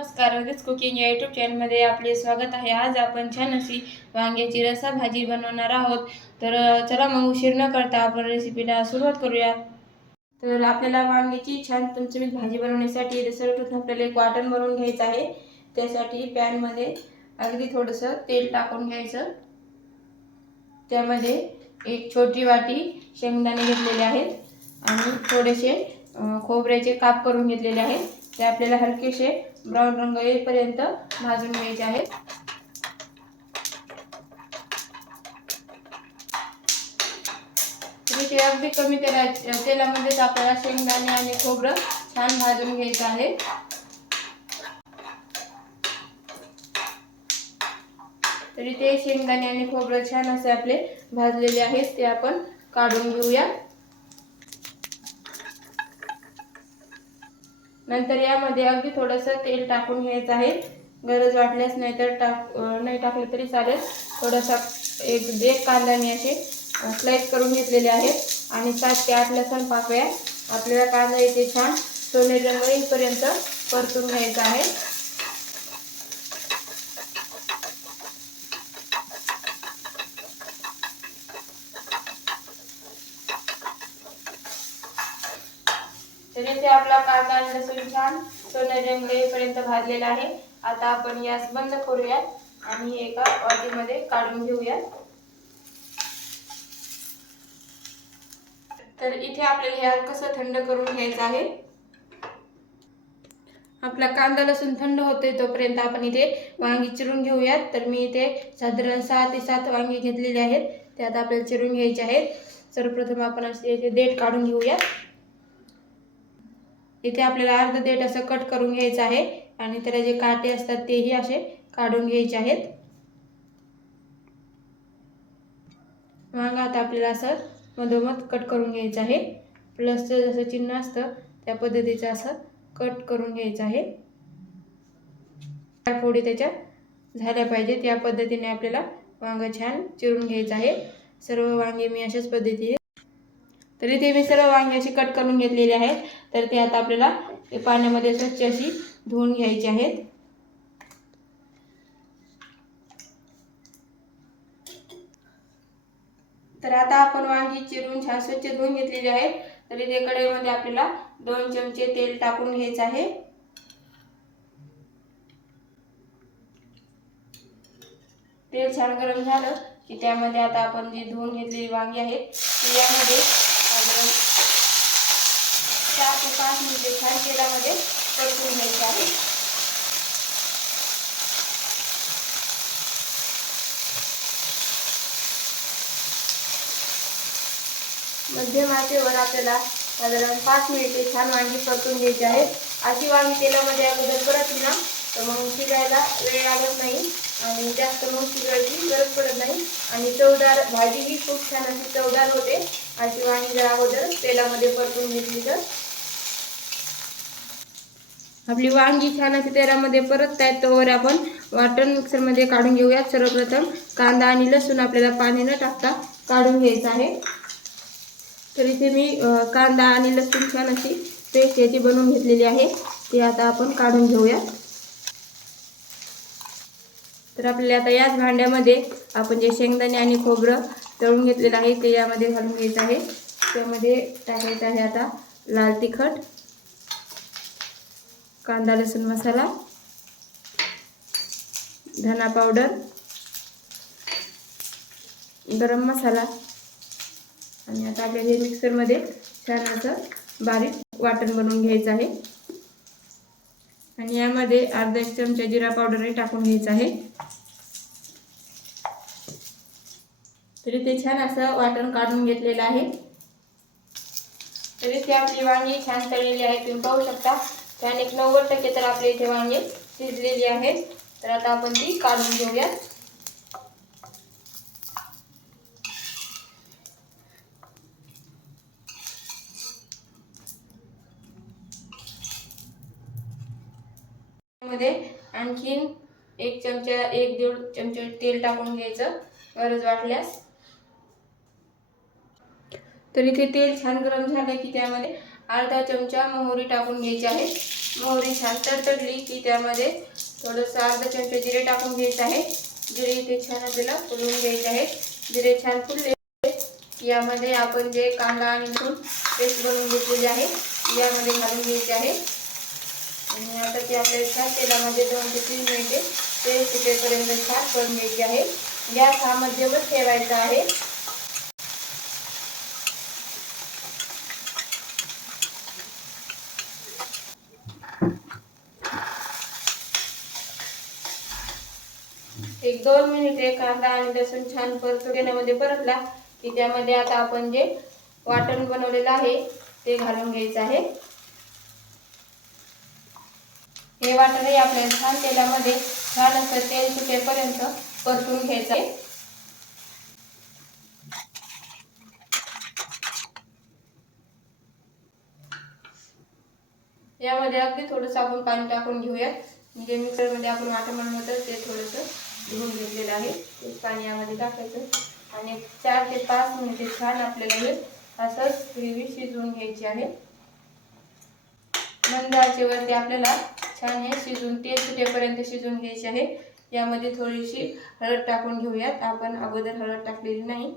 नमस्कार, रजत कुकिंग या यूट्यूब चॅनलमध्ये आपले स्वागत आहे। आज आपण छान अशी वांग्याची रस्सा भाजी बनवणार आहोत। तर चला मग उशीर न करता आपण रेसिपीला सुरुवात करूया। तर आपल्याला वांग्याची छान चमचमीत भाजी बनवण्यासाठी सर्वप्रथम आपल्याला एक वाटण बनवून घ्यायचं आहे। त्यासाठी पॅनमध्ये अगदी थोडंसं तेल टाकून घ्यायचं। त्यामध्ये एक छोटी वाटी शेंगदाणे घेतलेले आहेत आणि थोडेसे खोबऱ्याचे काप करून घेतलेले आहेत। ते आपल्याला हलकेसे ब्राऊन रंग येईपर्यंत भाजून घ्यायचे आहेत। ते अगदी कमी तेलामध्येच आपल्याला शेंगदाणे आणि खोबरं छान भाजून घ्यायचं आहे। तरी ते शेंगदाणे आणि खोबरं छान असे आपले भाजलेले आहेत, ते आपण काढून घेऊया। नंतर यामध्ये अगदी थोडंसं तेल टाकून घ्यायचं आहे। गरज वाटल्यास नाहीतर नाही टाकलं तरी चालेल। थोडासा एक कांदा मी असे स्लाइस करून घेतलेले आहेत आणि 7 ते 8 लसूण पाकळ्या आपल्याला कांदा इथे छान सोनेरी रंग येईपर्यंत परतून घ्यायचा आहे। तर इथे आपला कांदा आणि लसूण छान सोनेरी रंग येईपर्यंत भाजलेला आहे। आता आपण गॅस बंद करूया आणि एका वाटीमध्ये काढून घेऊया। तर इथे आपल्याला हे हलकसं थंड करून घ्यायचं आहे। आपला कांदा लसूण थंड होते तोपर्यंत आपण इथे वांगी चिरून घेऊयात। तर मी इथे साधारण 6 ते 7 वांगी घेतलेले आहेत, ते आता आपल्याला चिरून घ्यायचे आहेत। सर्वप्रथम आपण असे इथे देठ काढून घेऊया। इथे आपल्याला अर्ध देठ असं कट करून घ्यायचं आहे आणि त्याला जे काटे असतात तेही असे काढून घ्यायचे आहेत। वांगा आता आपल्याला असं मधोमध कट करून घ्यायचं आहे। प्लसचं जसं चिन्ह असतं त्या पद्धतीचं असं कट करून घ्यायचं आहे। फोडी त्याच्यात झाल्या पाहिजे त्या पद्धतीने आपल्याला वांग छान चिरून घ्यायचं आहे। सर्व वांगे मी अशाच पद्धतीने तर इथे मी सर्व वांगे अशी कट करून घेतलेले आहेत। तर ते आता आपल्याला पाण्यामध्ये स्वच्छ अशी धुवून घ्यायची आहेत। तर आता आपण वांगी चिरून छान स्वच्छ धुवून घेतलेली आहेत। तर इथे कढईमध्ये आपल्याला 2 चमचे तेल टाकून घ्यायचं आहे। तेल छान गरम झालं की त्यामध्ये आता आपण जी धुवून घेतलेली वांगी आहेत ती यामध्ये 4 ते 5 मिनिटे छान तेलामध्ये परतून घ्यायची आहे। मध्यम आचेवर आपल्याला साधारण 5 मिनिटे छान वांगी परतून घ्यायची आहेत। अशी वांगी तेलामध्ये अगोदर परतली ना तर मग शिजायला वेळ लागत नाही आणि जास्त मग शिजवायची गरज पडत नाही आणि चवदार भाजी ही खूप छान अशी चवदार होते। अशी वांगी जर अगोदर तेलामध्ये परतून घेतली तर आपली वांगी छान अशी तेलामध्ये परततायत तोवर आपण वाटण मिक्सरमध्ये काढून घेऊयात। सर्वप्रथम कांदा आणि लसूण आपल्याला पाणी न टाकता काढून घ्यायचं आहे। तर इथे मी कांदा आणि लसूण छान अशी पेस्ट याची बनवून घेतलेली आहे, ती आता आपण काढून घेऊया। तर आपल्याला आता याच भांड्यामध्ये आपण जे शेंगदाणे आणि खोबरं तळून घेतलेलं आहे ते यामध्ये घालून घ्यायचं आहे। त्यामध्ये टाकायचं आहे आता लाल तिखट, कांदा लसूण मसाला, धना पावडर, गरम मसाला आणि आता आपल्याला हे मिक्सरमध्ये छान असं बारीक वाटण बनवून घ्यायचं आहे आणि यामध्ये अर्धा चमचा जिरा पावडरही टाकून घ्यायचं आहे। तरी ते छान असं वाटण काढून घेतलेलं आहे। तरी ते आपली वांगी छान तळलेली आहे, तुम्ही पाहू शकता। त्याने 90% तर आपले इथे वांगे शिजलेली आहेत। तर आता आपण ती काढून घेऊया। मध्ये आणखीन 1-1.5 चमचे तेल टाकून घ्यायचं गरज वाटल्यास। तर इथे तेल छान गरम झाले की त्यामध्ये अर्धा चमचा मोहरी टाकून घ्यायची आहे। मोहरी छान तडतडली की त्यामध्ये थोडंसं अर्धा चमचा जिरे टाकून घ्यायचं आहे। जिरे इथे छान आपल्याला फुलवून घ्यायचे आहे। जिरे छान फुलले यामध्ये आपण जे कांदा आणि लसूण पेस्ट बनवून घेतलेली आहे यामध्ये घालून घ्यायचे आहे आणि आता ते आपल्याला छान तेलामध्ये 2 ते 3 मिनिटे ते सुटेपर्यंत छान करून घ्यायचे आहे। गॅस हा मध्यमच ठेवायचा आहे। एक 2 मिनिटे कांदा आणि लसूण छान परतण्यामध्ये परतला की त्यामध्ये आता आपण जे वाटण बनवलेलं आहे ते घालून घ्यायचं आहे। हे वाटणही आपल्याला छान तेलामध्ये छान असं तेल सुटेपर्यंत परतून घ्यायचं आहे। यामध्ये अगदी थोडंसं आपण पाणी टाकून घेऊयात, म्हणजे मिक्सरमध्ये आपण वाटण बनवलं ते थोडंसं धुवून घेतलेलं आहे ते पाणी यामध्ये टाकायचं आणि 4 ते 5 मिनिटे छान आपल्याला हे असंच ग्रेव्ही शिजवून घ्यायची आहे। मंद आचेवरती आपल्याला छान हे शिजवून तेल सुटेपर्यंत शिजवून घ्यायचे आहे। यामध्ये थोडीशी हळद टाकून घेऊयात, आपण अगोदर हळद टाकलेली नाही।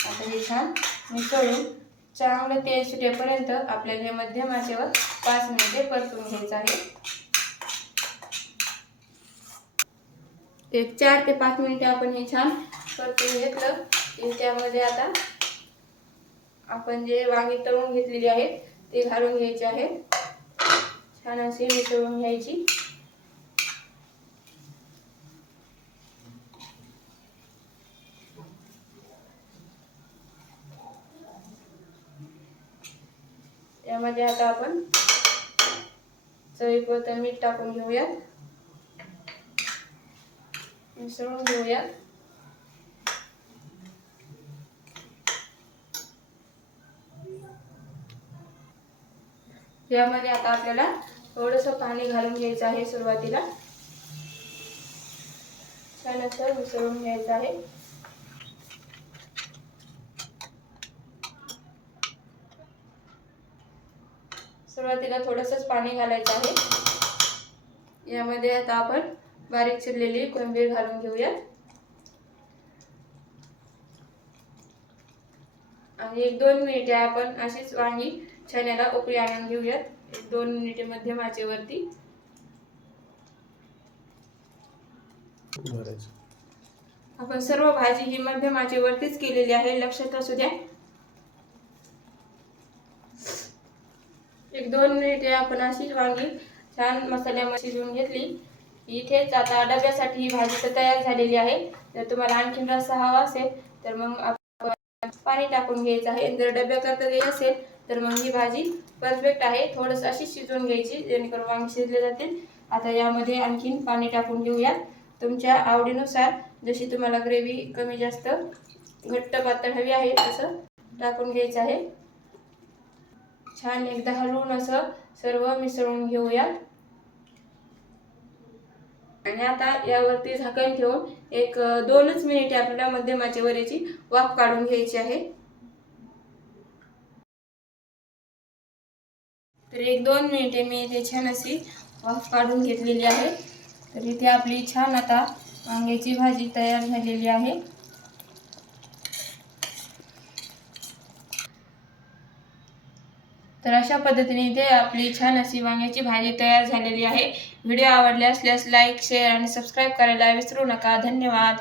आता हे छान मिसळून चांगलं तेल सुटेपर्यंत आपल्याला हे मध्यम आचेवर 5 मिनिटे परतून घ्यायचं आहे। एक 4 ते 5 मिनिटे आपण हे छान परतून घेतलं की त्यामध्ये आता आपण जे वांगी तळून घेतलेली आहेत ते घालून घ्यायचे आहे। छान अशी मिसळून घ्यायची। यामध्ये आता आपण चवीपुरतं मीठ टाकून घेऊयात, मिसळून घेऊयात। यामध्ये आता आपल्याला थोडंसं पाणी घालून घ्यायचं आहे। सुरुवातीला छान असं मिसळून घ्यायचं आहे। सुरुवातीला थोडंसंच पाणी घालायचं आहे। यामध्ये आता आपण बारीक चिरलेली कोथिंबीर घालून घेऊयात आणि 1-2 मिनिटे आपण अशीच वांगी छान याला उकळी आणून घेऊयात। 1-2 मिनिटे मध्यम आचेवरती आपण सर्व भाजी ही मध्यम आचेवरतीच केलेली आहे, लक्षात असू द्या। 1-2 मिनिटे आपण अशी वांगी छान मसाल्यामध्ये शिजवून घेतली। इथेच आता डब्यासाठी ही भाजी तर तयार झालेली आहे। जर तुम्हाला आणखीन रस्सा हवा असेल तर मग आपण पाणी टाकून घ्यायचं आहे। जर डब्याकरता घ्यायची असेल तर मग ही भाजी परफेक्ट आहे। थोडंसं अशी शिजवून घ्यायची जेणेकरून वांगी शिजले जातील। आता यामध्ये आणखीन पाणी टाकून घेऊया तुमच्या आवडीनुसार, जशी तुम्हाला ग्रेव्ही कमी जास्त घट्ट पातळ हवी आहे तसं टाकून घ्यायचं आहे। छान एकदा हलवून असं सर्व मिसळून घेऊया आणि आता यावरती झाकण ठेवून एक 2च मिनिटे आपल्याला मध्यम आचेवर याची वाफ काढून घ्यायची आहे। तर 1-2 मिनिटे मी इथे छान अशी वाफ काढून घेतलेली आहे। तर इथे आपली छान आता वांग्याची भाजी तयार झालेली आहे। तर अशा पद्धतीने इथे आपली छान अशी वांग्याची भाजी तयार झालेली आहे। व्हिडिओ आवडले असल्यास लाईक, शेअर आणि सबस्क्राईब करायला विसरू नका। धन्यवाद।